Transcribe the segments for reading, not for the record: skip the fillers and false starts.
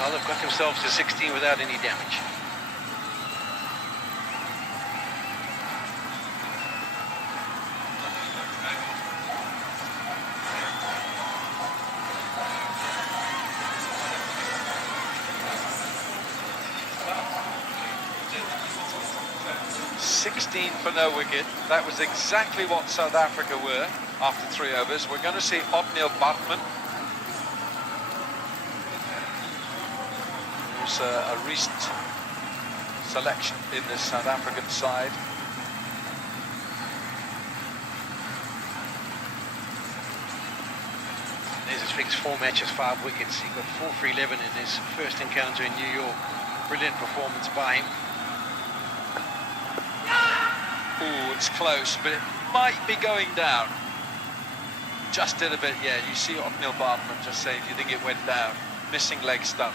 Well, they've got themselves to 16 without any damage. For no wicket. That was exactly what South Africa were after 3 overs. We're going to see Otniel Bartman. Who's a recent selection in this South African side. There's his fixed 4 matches, 5 wickets. He got 4 for 11 in his first encounter in New York. Brilliant performance by him. Ooh, it's close, but it might be going down. Just did a bit, yeah. You see Otniel Bartman just saying, do you think it went down? Missing leg stump.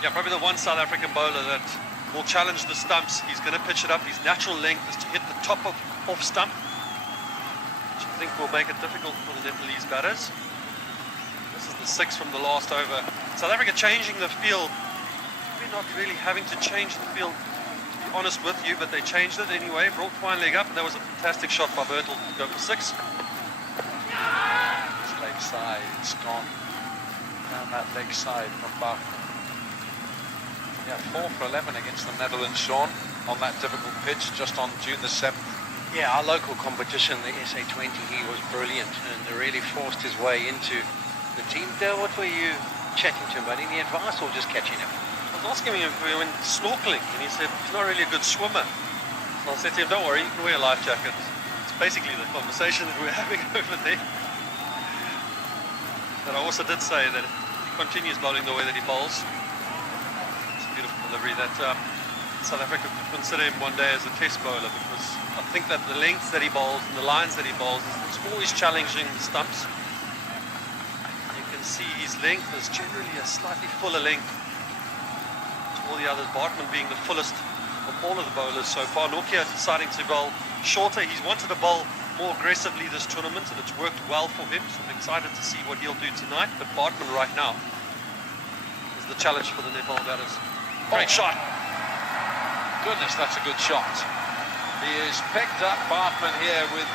Yeah, probably the one South African bowler that will challenge the stumps. He's going to pitch it up. His natural length is to hit the top of off stump, which I think will make it difficult for the Nepalese batters. This is the 6 from the last over. South Africa changing the field. We're not really having to change the field, honest with you, but they changed it anyway. Brought fine leg up, and that was a fantastic shot by Birtle to go for 6. His leg side, it's gone down that leg side from Bartman. Yeah, 4 for 11 against the Netherlands, Sean, on that difficult pitch just on June the 7th. Yeah, our local competition, the SA20, he was brilliant and really forced his way into the team. Dale, what were you chatting to him about? Any advice or just catching him? I was asking him if we went snorkeling, and he said he's not really a good swimmer. So I said to him, don't worry, you can wear a life jacket. It's basically the conversation that we're having over there. But I also did say that if he continues bowling the way that he bowls, it's a beautiful delivery that South Africa could consider him one day as a test bowler, because I think that the lengths that he bowls and the lines that he bowls, it's always challenging the stumps. You can see his length is generally a slightly fuller length. All the others, Bartman being the fullest of all of the bowlers so far. Nokia deciding to bowl shorter. He's wanted to bowl more aggressively this tournament, and it's worked well for him, so I'm excited to see what he'll do tonight. But Bartman right now is the challenge for the Nepal batters. Great shot. Goodness, that's a good shot. He has picked up Bartman here with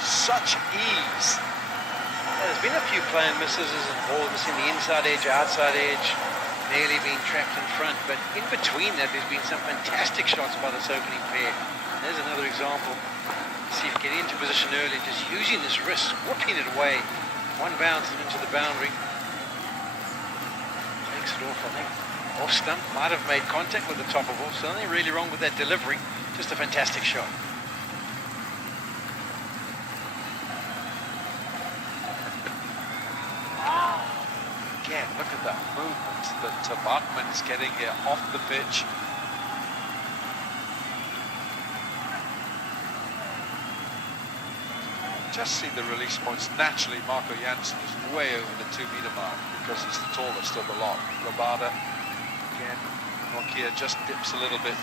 such ease. There's been a few planned misses and balls missing the inside edge, outside edge, nearly being trapped in front, but in between that there's been some fantastic shots by this opening pair. There's another example. See if you get into position early, just using this wrist, whipping it away. One bounce into the boundary. Takes it off, I think. Off stump, might have made contact with the top of off, so nothing really wrong with that delivery. Just a fantastic shot. Again, look at that movement that Bartman is getting here off the pitch. Just see the release points. Naturally, Marco Jansen is way over the 2-meter mark because he's the tallest of the lot. Rabada, again, Nokia just dips a little bit.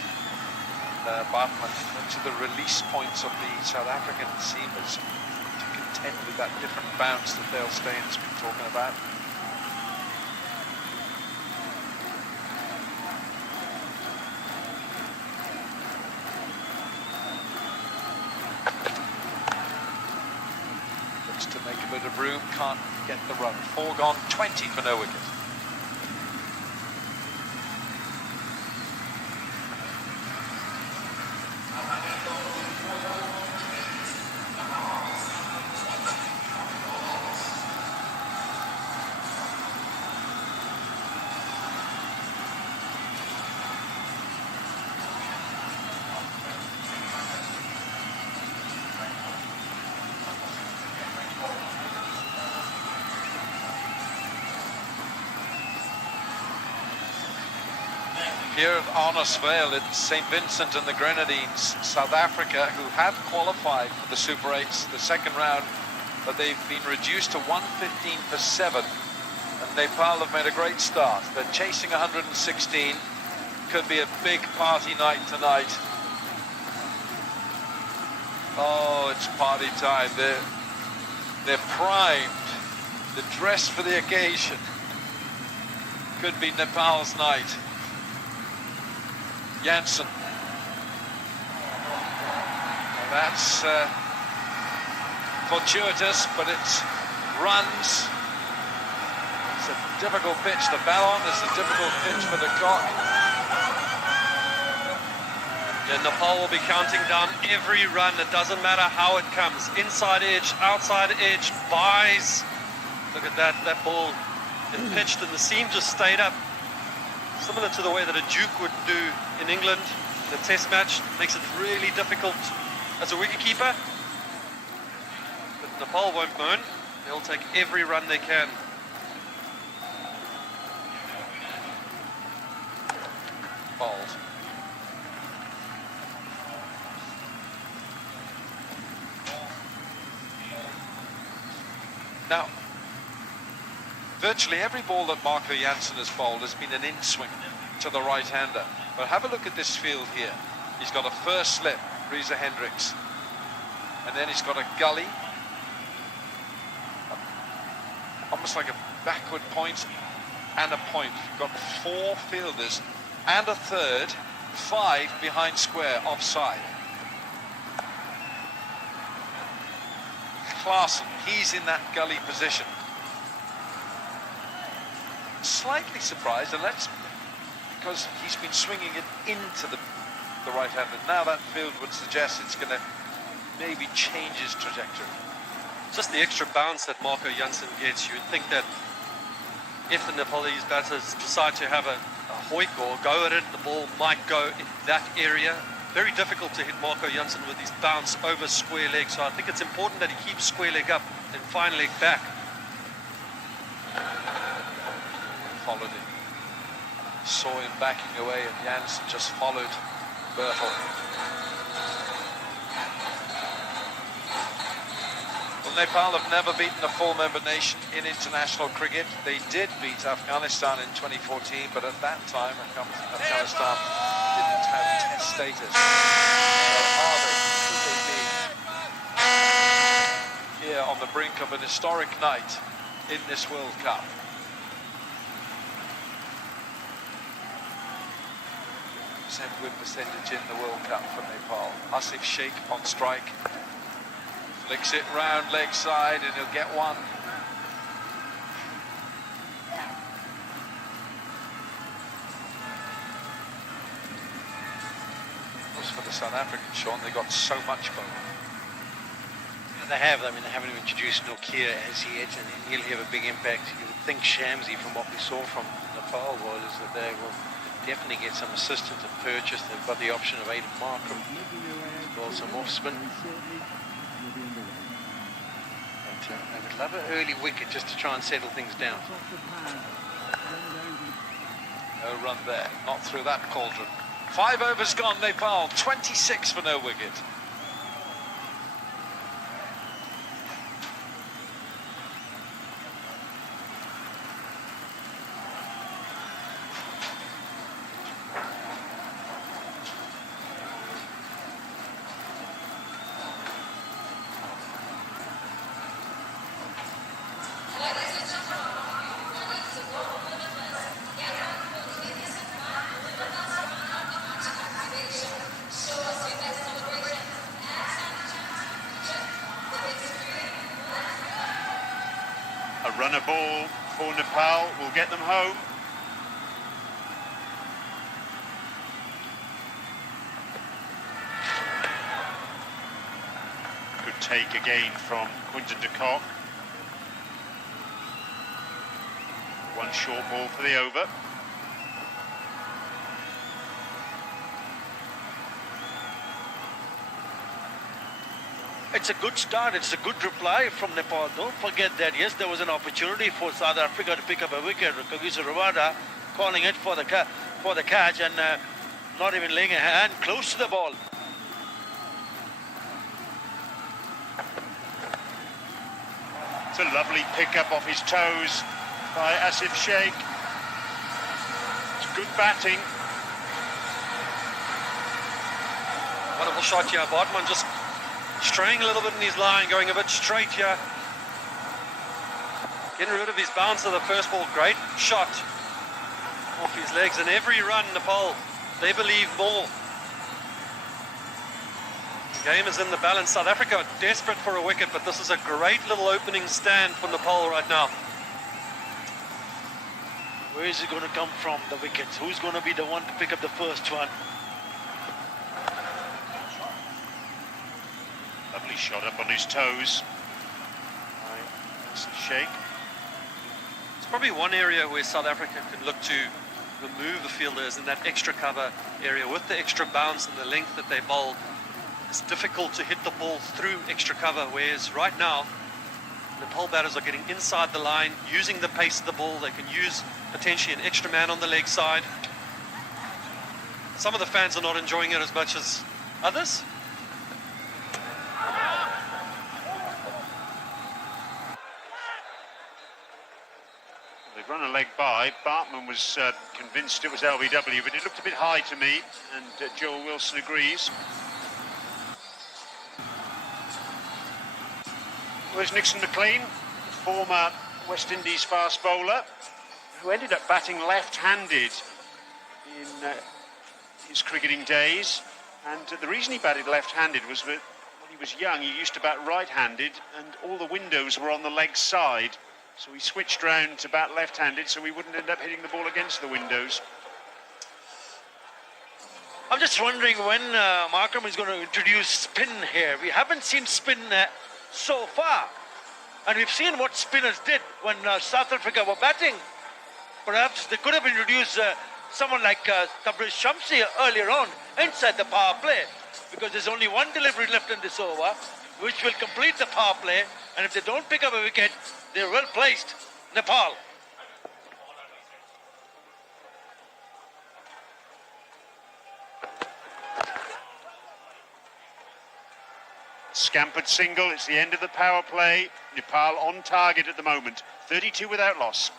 Bartman into the release points of the South African seamers to contend with that different bounce that Dale Steyn's been talking about. To make a bit of room, can't get the run. 4 gone, 20 for no wicket. Here at Arnosvale in St. Vincent and the Grenadines, South Africa, who had qualified for the Super 8s, the second round, but they've been reduced to 115 for 7. And Nepal have made a great start. They're chasing 116. Could be a big party night tonight. Oh, it's party time. They're primed. They're dressed for the occasion. could be Nepal's night. Janssen. That's fortuitous, but it runs. It's a difficult pitch. The ballon is a difficult pitch for the cock. Yeah, Nepal will be counting down every run. It doesn't matter how it comes. Inside edge, outside edge, buys. Look at that. That ball is pitched and the seam just stayed up. Similar to the way that a Duke would do in England in a test match. Makes it really difficult as a wicketkeeper. But Nepal won't moan. They'll take every run they can. Bowled. Now, virtually every ball that Marco Janssen has bowled has been an in-swing to the right-hander. But have a look at this field here. He's got a first slip, Reza Hendricks, and then he's got a gully, almost like a backward point and a point. Got 4 fielders and a third, 5 behind square offside. Klaasen, he's in that gully position. Slightly surprised, and that's because he's been swinging it into the right-hander. Now that field would suggest it's going to maybe change his trajectory. Just the extra bounce that Marco Janssen gets. You would think that if the Nepalese batters decide to have a hoik or go at it, the ball might go in that area. Very difficult to hit Marco Janssen with his bounce over square leg, so I think it's important that he keeps square leg up and fine leg back. Followed him. Saw him backing away, and Janssen just followed Bertel. Well, Nepal have never beaten a full-member nation in international cricket. They did beat Afghanistan in 2014, but at that time, Afghanistan didn't have test status. So could they be here on the brink of an historic night in this World Cup? Good percentage in the World Cup for Nepal. Asif Sheikh on strike. Flicks it round leg side and he'll get one. As for the South Africans, Sean, they got so much bowling. They have. I mean, they haven't introduced Nokia as yet, and he'll have a big impact. You would think Shamsi, from what we saw from Nepal, was that they will definitely get some assistance and purchase. They've got the option of Aiden Markham, as well as some off spin. But I would love an early wicket just to try and settle things down. No run there, not through that cauldron. 5 overs gone, Nepal, 26 for no wicket. A runner ball for Nepal will get them home. Good take again from Quinton de Kock. One short ball for the over. It's a good start, it's a good reply from Nepal. Don't forget that, yes, there was an opportunity for South Africa to pick up a wicket. Kagiso Rabada calling it for the catch and not even laying a hand close to the ball. It's a lovely pick-up off his toes by Asif Sheikh. It's good batting. Wonderful shot here. Bodman just straying a little bit in his line, going a bit straight here. Getting rid of his bounce of the first ball. Great shot. off his legs, and every run, Nepal, they believe more. The game is in the balance. South Africa are desperate for a wicket, but this is a great little opening stand for Nepal right now. Where is it going to come from, the wickets? Who's going to be the one to pick up the first one? Lovely shot up on his toes. Shake. It's probably one area where South Africa can look to remove the fielders in that extra cover area with the extra bounce and the length that they bowl. It's difficult to hit the ball through extra cover, whereas right now Nepal batters are getting inside the line, using the pace of the ball. They can use potentially an extra man on the leg side. Some of the fans are not enjoying it as much as others. They've run a leg by. Bartman was convinced it was LBW, but it looked a bit high to me, and Joel Wilson agrees. Where's Nixon McLean, former West Indies fast bowler, who ended up batting left-handed in his cricketing days. And the reason he batted left-handed was that when he was young, he used to bat right-handed, and all the windows were on the leg side. So he switched round to bat left-handed so he wouldn't end up hitting the ball against the windows. I'm just wondering when Markram is going to introduce spin here. We haven't seen spin so far. And we've seen what spinners did when South Africa were batting. Perhaps they could have introduced someone like Tabriz Shamsi earlier on inside the power play, because there's only one delivery left in this over, which will complete the power play. And if they don't pick up a wicket, they're well placed, Nepal. Scampered single, it's the end of the power play. Nepal on target at the moment, 32 without loss.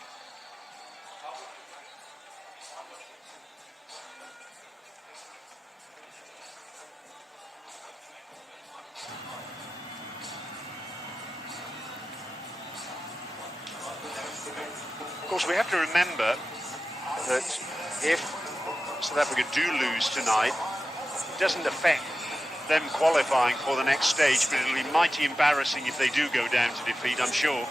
Of course, we have to remember that if South Africa do lose tonight, it doesn't affect them qualifying for the next stage, but it'll be mighty embarrassing if they do go down to defeat, I'm sure.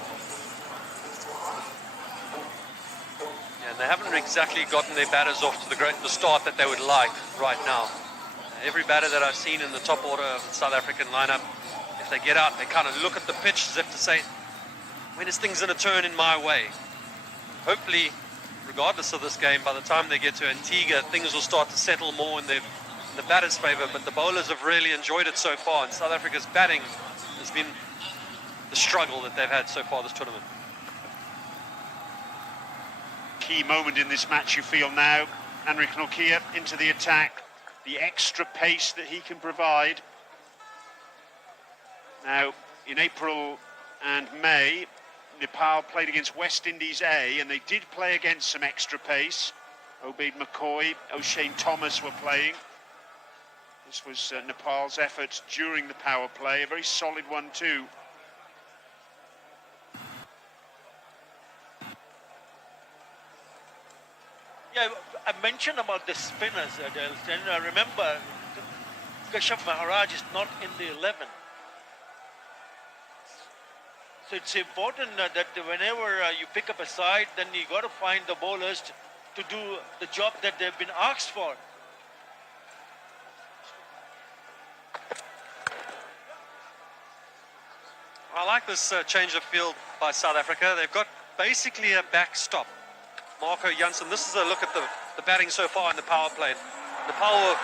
Yeah, and they haven't exactly gotten their batters off to the start that they would like right now. Every batter that I've seen in the top order of the South African lineup, if they get out, they kind of look at the pitch as if to say, when is things going to turn in my way? Hopefully, regardless of this game, by the time they get to Antigua, things will start to settle more in the batter's favour, but the bowlers have really enjoyed it so far, and South Africa's batting has been the struggle that they've had so far this tournament. Key moment in this match, you feel now. Henrik Nokia into the attack, the extra pace that he can provide. Now, in April and May, Nepal played against West Indies A, and they did play against some extra pace. Obaid McCoy, O'Shane Thomas were playing. This was Nepal's effort during the power play, a very solid one too. Yeah, I mentioned about the spinners, and I remember Kashyap Maharaj is not in the 11. So it's important that whenever you pick up a side, then you got to find the bowlers to do the job that they've been asked for. I like this change of field by South Africa. They've got basically a backstop. Marco Jansen, this is a look at the batting so far in the power play. Nepal were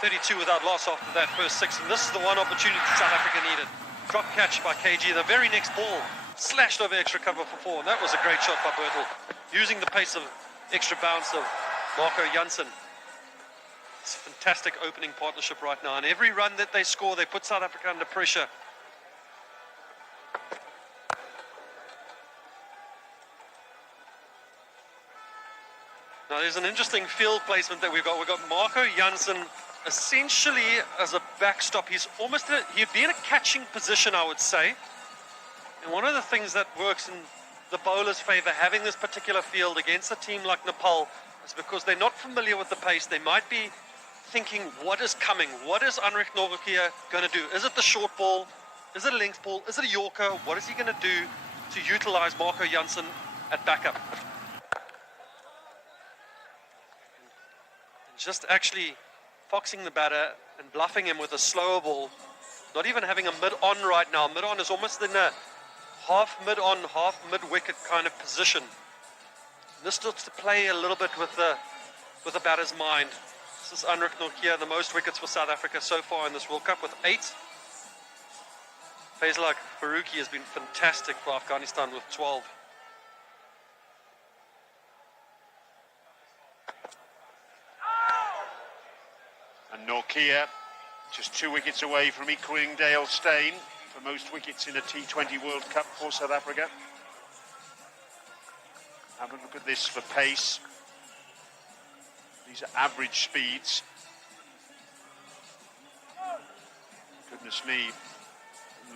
32 without loss after that first 6, and this is the one opportunity South Africa needed. Drop catch by KG, the very next ball slashed over extra cover for 4, and that was a great shot by Bertel, using the pace of extra bounce of Marco Jansen. It's a fantastic opening partnership right now, and every run that they score, they put South Africa under pressure. Now there's an interesting field placement that we've got. We've got Marco Jansen essentially as a backstop. He'd be in a catching position, I would say. And one of the things that works in the bowlers favour having this particular field against a team like Nepal is because they're not familiar with the pace. They might be thinking, what is coming? What is Anrich Nortje going to do? Is it the short ball? Is it a length ball? Is it a Yorker? What is he going to do to utilise Marco Jansen at backup? And just actually foxing the batter and bluffing him with a slower ball. Not even having a mid-on right now. Mid-on is almost in a half mid-on, half mid-wicket kind of position. And this starts to play a little bit with the batter's mind. This is Anrich Nortje, the most wickets for South Africa so far in this World Cup with 8. Fazlur Farooqi has been fantastic for Afghanistan with 12. And Nortje just 2 wickets away from equaling Dale Steyn for most wickets in a T20 World Cup for South Africa. Have a look at this for pace. These are average speeds. Goodness me,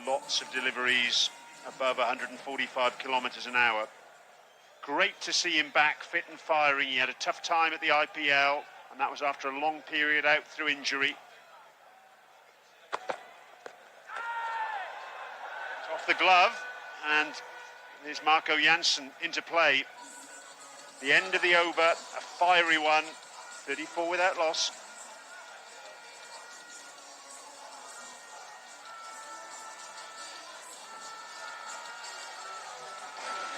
lots of deliveries above 145 kilometres an hour. Great to see him back fit and firing. He had a tough time at the IPL, and that was after a long period out through injury. It's off the glove, and there's Marco Jansen into play. The end of the over, a fiery one, 34 without loss.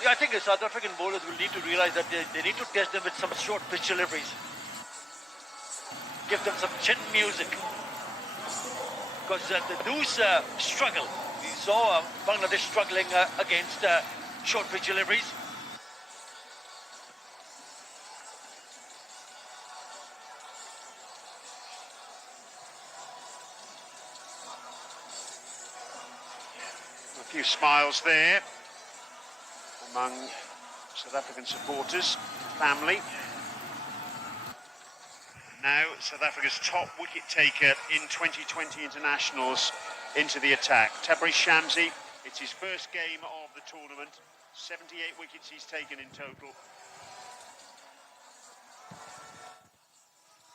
Yeah, I think the South African bowlers will need to realize that they need to test them with some short pitch deliveries. Give them some chin music. Because they do struggle. We saw Bangladesh struggling against short pitch deliveries. A few smiles there among South African supporters, family. Now South Africa's top wicket taker in 2020 internationals into the attack. Tabriz Shamsi, it's his first game of the tournament. 78 wickets he's taken in total.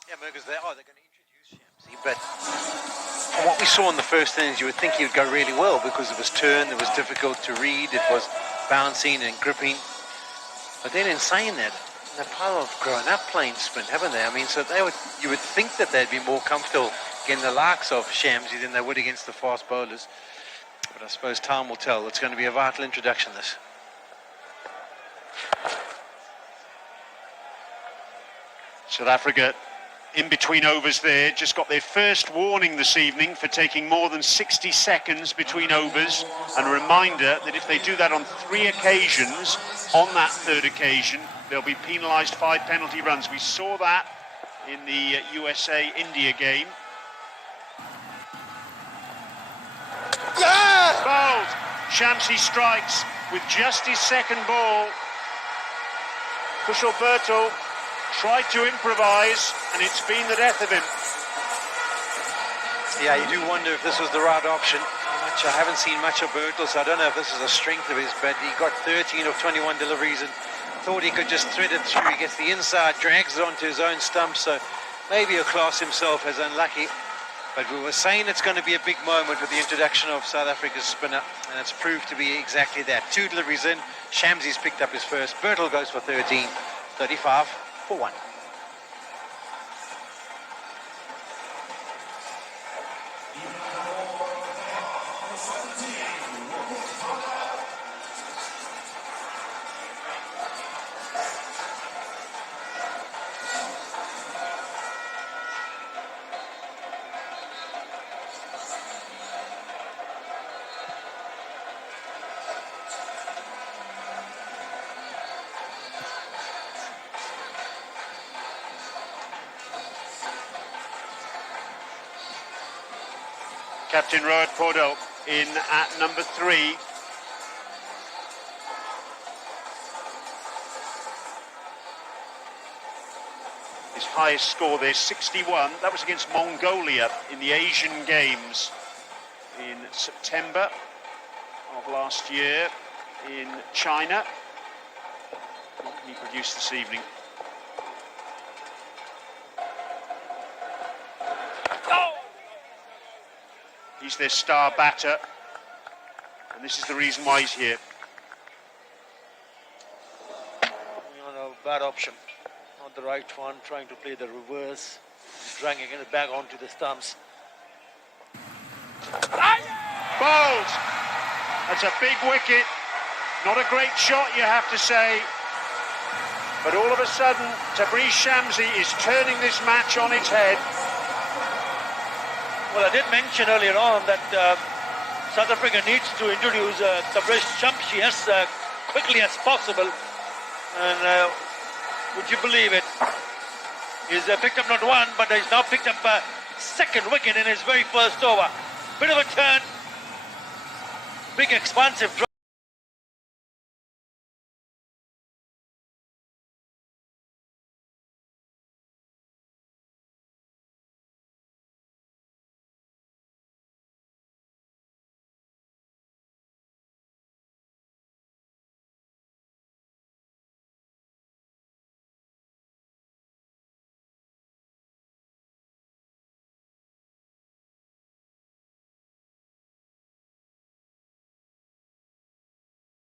Yeah, because they're going to introduce Shamsi, but from what we saw in the first innings, you would think he would go really well because it was turn, it was difficult to read, it was bouncing and gripping. But then in saying that, Nepal have grown up playing spin, haven't they? I mean, so you would think that they'd be more comfortable against the likes of Shamsi than they would against the fast bowlers. But I suppose time will tell. It's going to be a vital introduction, this. South Africa in between overs there, just got their first warning this evening for taking more than 60 seconds between overs. And a reminder that if they do that on 3 occasions, on that 3rd occasion, they'll be penalised 5 penalty runs. We saw that in the USA-India game. Yeah! Bowled. Shamsi strikes with just his second ball. Kushal Birtle tried to improvise, and it's been the death of him. Yeah, you do wonder if this was the right option. I haven't seen much of Birtle, so I don't know if this is a strength of his, but he got 13 of 21 deliveries and thought he could just thread it through. He gets the inside, drags it onto his own stump, so maybe he'll class himself as unlucky. But we were saying it's going to be a big moment with the introduction of South Africa's spinner, and it's proved to be exactly that. 2 deliveries in, Shamsi's picked up his first. Birtle goes for 13, 35 for 1. Captain Rohit Paudel in at number 3. His highest score there, 61. That was against Mongolia in the Asian Games in September of last year in China. What can he produce this evening? Oh! He's their star batter, and this is the reason why he's here. Bad option. Not the right one, trying to play the reverse, dragging it back onto the stumps. Bowled! That's a big wicket. Not a great shot, you have to say. But all of a sudden, Tabriz Shamsi is turning this match on its head. Well, I did mention earlier on that South Africa needs to introduce Tabriz Shamsi as quickly as possible. And would you believe it? He's picked up not one, but he's now picked up a second wicket in his very first over. Bit of a turn, big expansive drop.